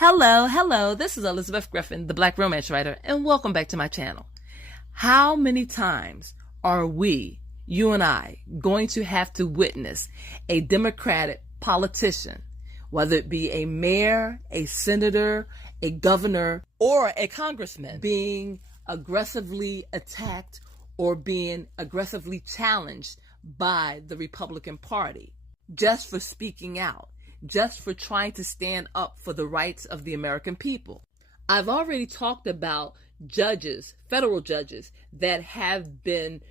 Hello, this is Elizabeth Griffin, the Black Romance Writer, and welcome back to my channel. How many times are we, you and I, going to have to witness a Democratic politician, whether it be a mayor, a senator, a governor, or a congressman, being aggressively attacked or being aggressively challenged by the Republican Party just for speaking out, just for trying to stand up for the rights of the American people? I've already talked about judges, federal judges, that have been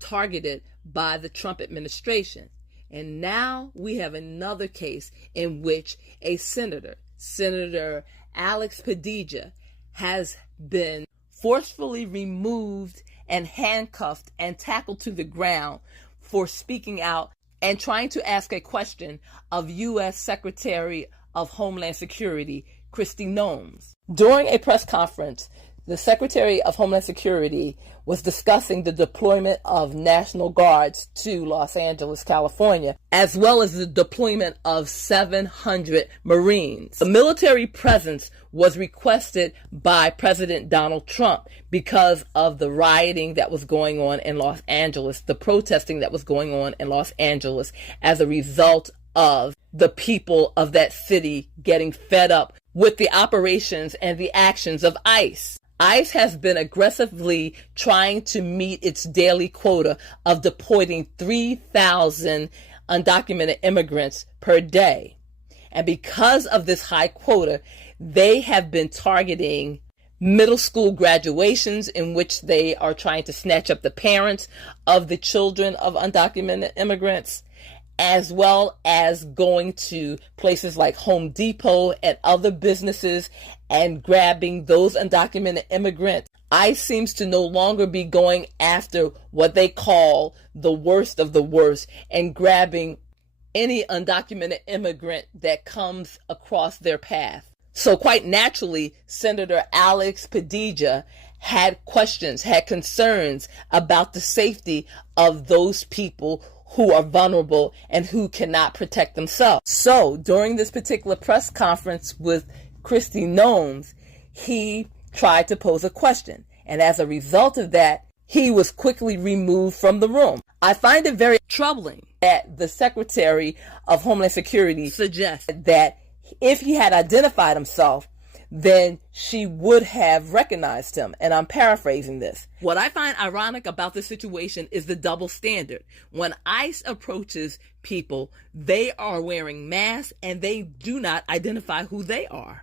targeted by the Trump administration. And now we have another case in which a senator, Senator Alex Padilla, has been forcefully removed and handcuffed and tackled to the ground for speaking out and trying to ask a question of U.S. Secretary of Homeland Security, Kristi Noem. During a press conference, the Secretary of Homeland Security was discussing the deployment of National Guards to Los Angeles, California, as well as the deployment of 700 Marines. The military presence was requested by President Donald Trump because of the rioting that was going on in Los Angeles, the protesting that was going on in Los Angeles as a result of the people of that city getting fed up with the operations and the actions of ICE. ICE has been aggressively trying to meet its daily quota of deporting 3,000 undocumented immigrants per day. And because of this high quota, they have been targeting middle school graduations in which they are trying to snatch up the parents of the children of undocumented immigrants, as well as going to places like Home Depot and other businesses and grabbing those undocumented immigrants. ICE seems to no longer be going after what they call the worst of the worst and grabbing any undocumented immigrant that comes across their path. So quite naturally, Senator Alex Padilla had questions, had concerns about the safety of those people who are vulnerable and who cannot protect themselves. So during this particular press conference with Kristi Noem, he tried to pose a question. And as a result of that, he was quickly removed from the room. I find it very troubling that the Secretary of Homeland Security suggested that if he had identified himself, then she would have recognized him. And I'm paraphrasing this. What I find ironic about this situation is the double standard. When ICE approaches people, they are wearing masks and they do not identify who they are.